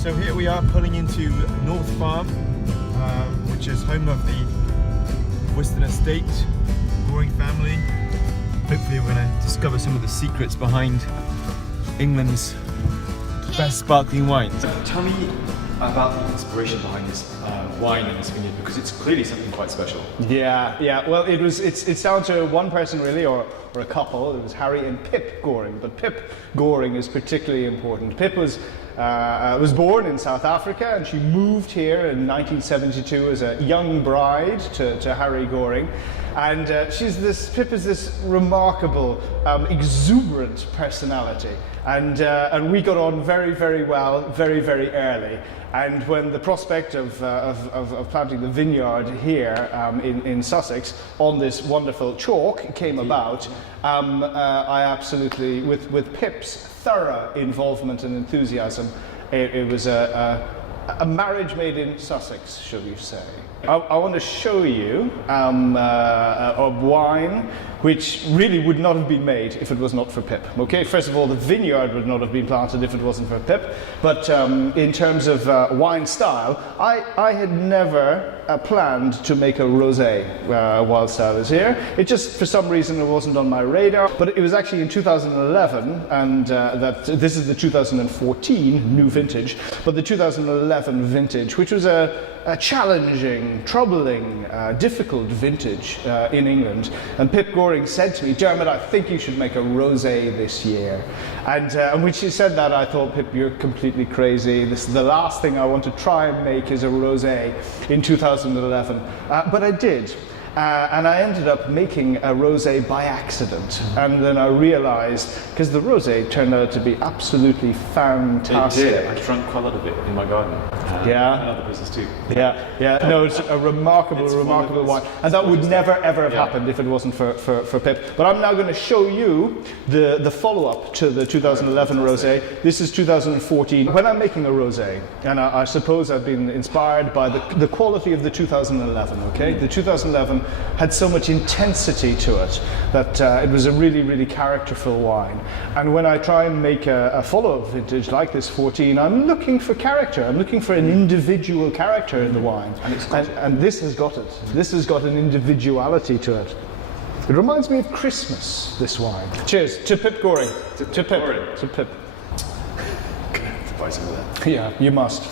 So here we are pulling into North Farm, which is home of the Wiston estate, Goring family. Hopefully we're going to discover some of the secrets behind England's best sparkling wine. Tell me about the inspiration behind this wine in this vineyard, because it's clearly something quite special. Yeah. Well, it's down to one person really, or a couple. It was Harry and Pip Goring, but Pip Goring is particularly important. Pip was born in South Africa, and she moved here in 1972 as a young bride to Harry Goring. And Pip is this remarkable, exuberant personality. And we got on very, very well, very, very early. And when the prospect of planting the vineyard here in Sussex on this wonderful chalk came about, I absolutely, with Pip's thorough involvement and enthusiasm, it was a marriage made in Sussex, shall you say. I want to show you a wine which really would not have been made if it was not for Pip. Okay, first of all, the vineyard would not have been planted if it wasn't for Pip. But in terms of wine style, I had never planned to make a rosé whilst I was here. It just, for some reason, it wasn't on my radar. But it was actually in 2011, and this is the 2014 new vintage, but the 2011 vintage, which was a challenging, troubling, difficult vintage in England. And Pip Goring said to me, "Dermot, I think you should make a rosé this year." And when she said that, I thought, "Pip, you're completely crazy. This is the last thing I want to try and make is a rosé in 2011. But I did. And I ended up making a rosé by accident, and then I realised, because the rosé turned out to be absolutely fantastic. It did. I drank quite a lot of it in my garden. Yeah. And other places too. Yeah. No, it's a remarkable wine, and that would never ever have happened if it wasn't for Pip. But I'm now going to show you the follow-up to the 2011 rosé. This is 2014. When I'm making a rosé, and I suppose I've been inspired by the quality of the 2011. Okay, the 2011 had so much intensity to it that it was a really, really characterful wine. And when I try and make a follow-up vintage like this 14, I'm looking for character. I'm looking for an individual character in the wine. And this has got it. This has got an individuality to it. It reminds me of Christmas, this wine. Cheers to Pip Goring. To Pip. Goring. To Pip. Gonna have to buy some of that. Yeah, you must.